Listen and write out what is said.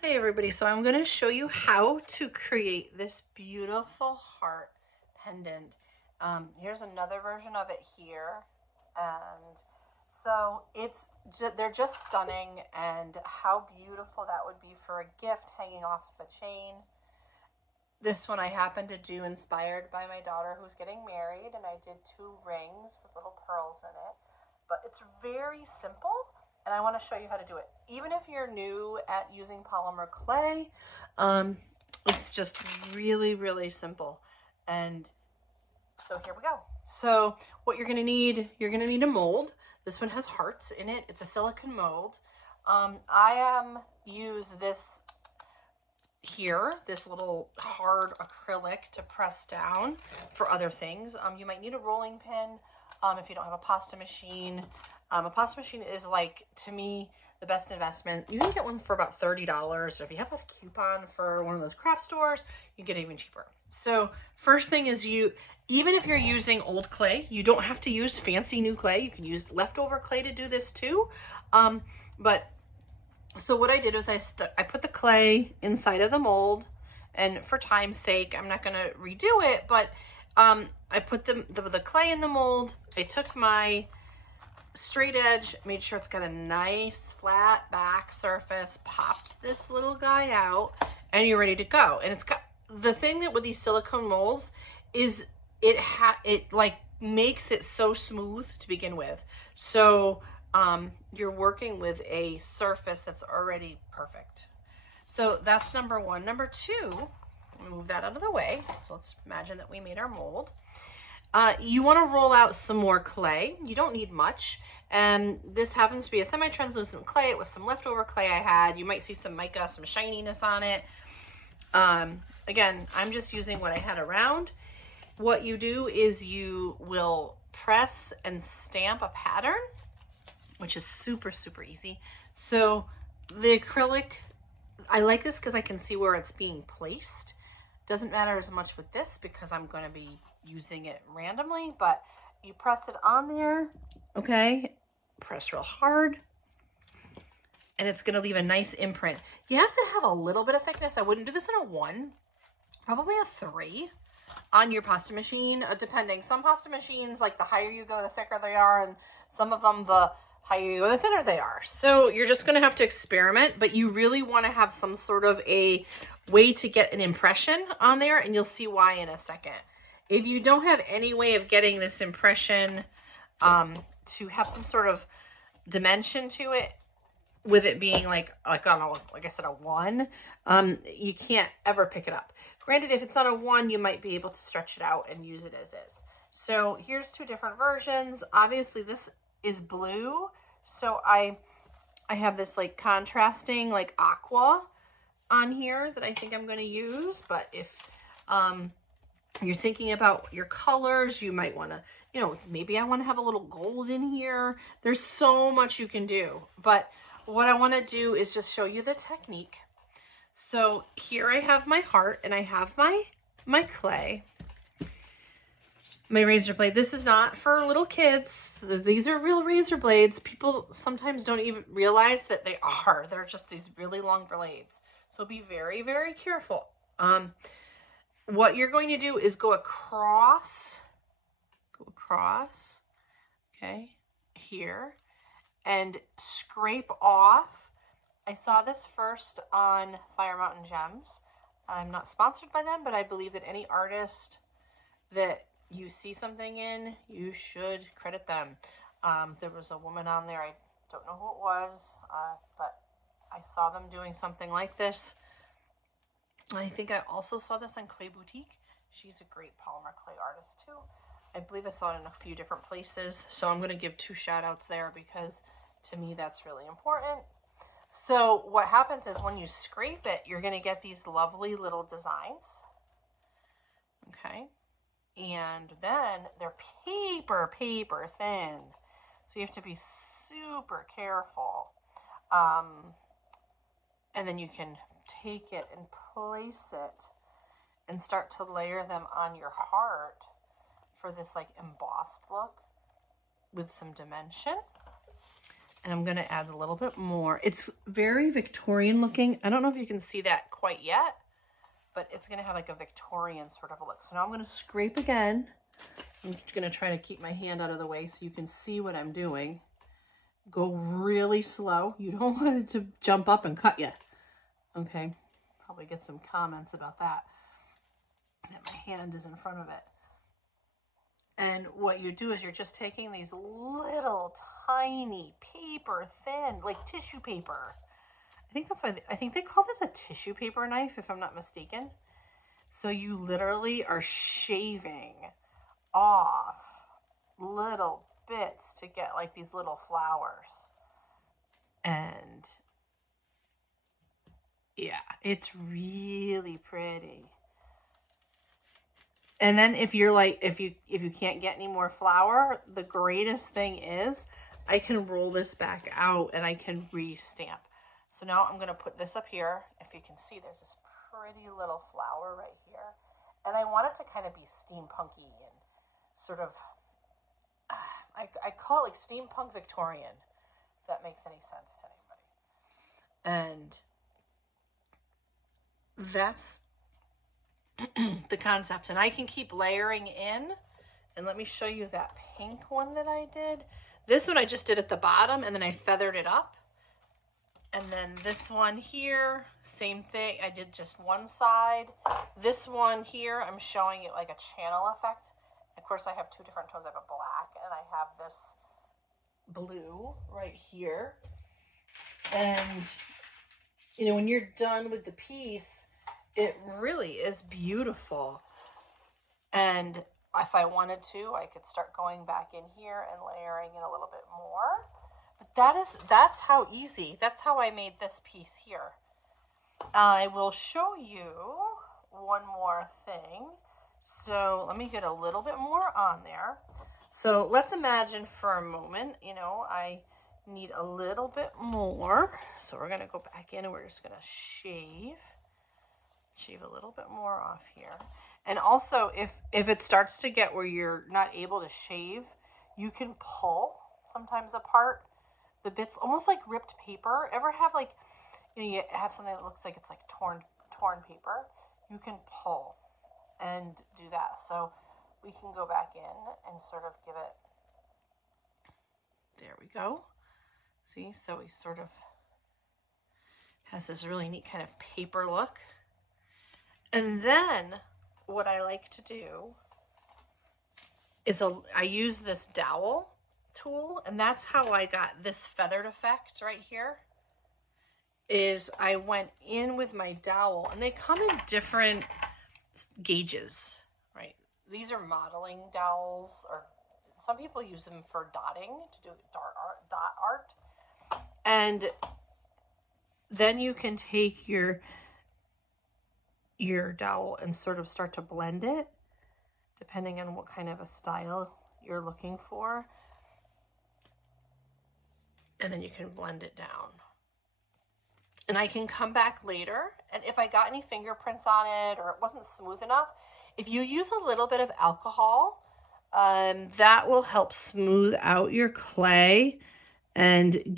Hi everybody, so I'm going to show you how to create this beautiful heart pendant. Here's another version of it here, and so they're just stunning, and how beautiful that would be for a gift hanging off of a chain. This one I happened to do inspired by my daughter who's getting married, and I did 2 rings with little pearls in it, but it's very simple. And I want to show you how to do it. Even if you're new at using polymer clay, it's just really, really simple. And so here we go. So what you're going to need a mold. This one has hearts in it. It's a silicone mold. I use this here, this little hard acrylic to press down for other things. You might need a rolling pin if you don't have a pasta machine. A pasta machine is, like, to me, the best investment. You can get one for about $30, or if you have a coupon for one of those craft stores, you get it even cheaper. So first thing is, even if you're using old clay, you don't have to use fancy new clay. You can use leftover clay to do this too. So what I did was I put the clay inside of the mold, and for time's sake, I'm not going to redo it, but I put the clay in the mold. I took my straight edge, made sure it's got a nice flat back surface, popped this little guy out, and you're ready to go. And it's got, the thing that with these silicone molds is it like makes it so smooth to begin with. So you're working with a surface that's already perfect. So that's number one. Number two, move that out of the way. So let's imagine that we made our mold. You want to roll out some more clay. You don't need much. And this happens to be a semi-translucent clay. It was some leftover clay I had. You might see some mica, some shininess on it. Again, I'm just using what I had around. What you do is you will press and stamp a pattern, which is super, super easy. So the acrylic, I like this because I can see where it's being placed. Doesn't matter as much with this because I'm going to be using it randomly, but you press it on there, okay? Press real hard, and it's going to leave a nice imprint. You have to have a little bit of thickness. I wouldn't do this in a 1, probably a 3 on your pasta machine, depending. Some pasta machines, like, the higher you go, the thicker they are, and some of them, the higher you go, the thinner they are. So you're just going to have to experiment, but you really want to have some sort of a way to get an impression on there, and you'll see why in a second. If you don't have any way of getting this impression to have some sort of dimension to it, with it being like I said, a 1, you can't ever pick it up. Granted, if it's on a 1, you might be able to stretch it out and use it as is. So here's 2 different versions. Obviously, this is blue, so I have this like contrasting like aqua on here that I think I'm going to use. But if you're thinking about your colors, you might want to, you know, maybe I want to have a little gold in here. There's so much you can do, but what I want to do is just show you the technique. So here I have my heart, and I have my clay, my razor blade. This is not for little kids. These are real razor blades. People sometimes don't even realize that they are. They're just these really long blades. So be very, very careful. What you're going to do is go across, okay, here, and scrape off. I saw this first on Fire Mountain Gems. I'm not sponsored by them, but I believe that any artist that you see something in, you should credit them. There was a woman on there, I don't know who it was, but I saw them doing something like this. I think I also saw this on Clay Boutique. She's a great polymer clay artist too. I believe I saw it in a few different places, so I'm going to give 2 shout outs there because to me that's really important. So what happens is when you scrape it, you're going to get these lovely little designs. Okay. And then they're paper thin. So you have to be super careful. And then you can take it and place it and start to layer them on your heart for this like embossed look with some dimension. And I'm going to add a little bit more. It's very Victorian looking. I don't know if you can see that quite yet, but it's going to have like a Victorian sort of look. So now I'm going to scrape again. I'm going to try to keep my hand out of the way so you can see what I'm doing. Go really slow. You don't want it to jump up and cut you. Okay, probably get some comments about that. That my hand is in front of it. And what you do is you're just taking these little tiny paper thin, like tissue paper. I think that's why I think they call this a tissue paper knife, if I'm not mistaken. So you literally are shaving off little bits to get like these little flowers. And yeah, it's really pretty. And then if you're like, if you can't get any more flour, the greatest thing is I can roll this back out and I can re-stamp. So now I'm going to put this up here. If you can see, there's this pretty little flower right here. And I want it to kind of be steampunky and sort of, I call it like steampunk Victorian, if that makes any sense to anybody. And that's the concept. And I can keep layering in. And let me show you that pink one that I did. This one I just did at the bottom and then I feathered it up. And then this one here, same thing. I did just one side. This one here, I'm showing it like a channel effect. Of course, I have two different tones. I have a black and I have this blue right here. And, you know, when you're done with the piece, it really is beautiful. And if I wanted to, I could start going back in here and layering in a little bit more. But that's how easy. That's how I made this piece here. I will show you one more thing. So let me get a little bit more on there. So let's imagine for a moment, you know, I need a little bit more. So we're going to go back in and we're just going to shave a little bit more off here. And also, if it starts to get where you're not able to shave, you can pull sometimes apart the bits, almost like ripped paper. Ever have like, you know, you have something that looks like it's like torn paper? You can pull and do that. So we can go back in and sort of give it, there we go. See, so he sort of has this really neat kind of paper look. And then what I like to do is I use this dowel tool, and that's how I got this feathered effect right here. Is I went in with my dowel, and they come in different gauges, right? These are modeling dowels, or some people use them for dotting, to do dot art. And then you can take your dowel and sort of start to blend it, depending on what kind of a style you're looking for. And then you can blend it down. And I can come back later, and if I got any fingerprints on it or it wasn't smooth enough, if you use a little bit of alcohol, that will help smooth out your clay and get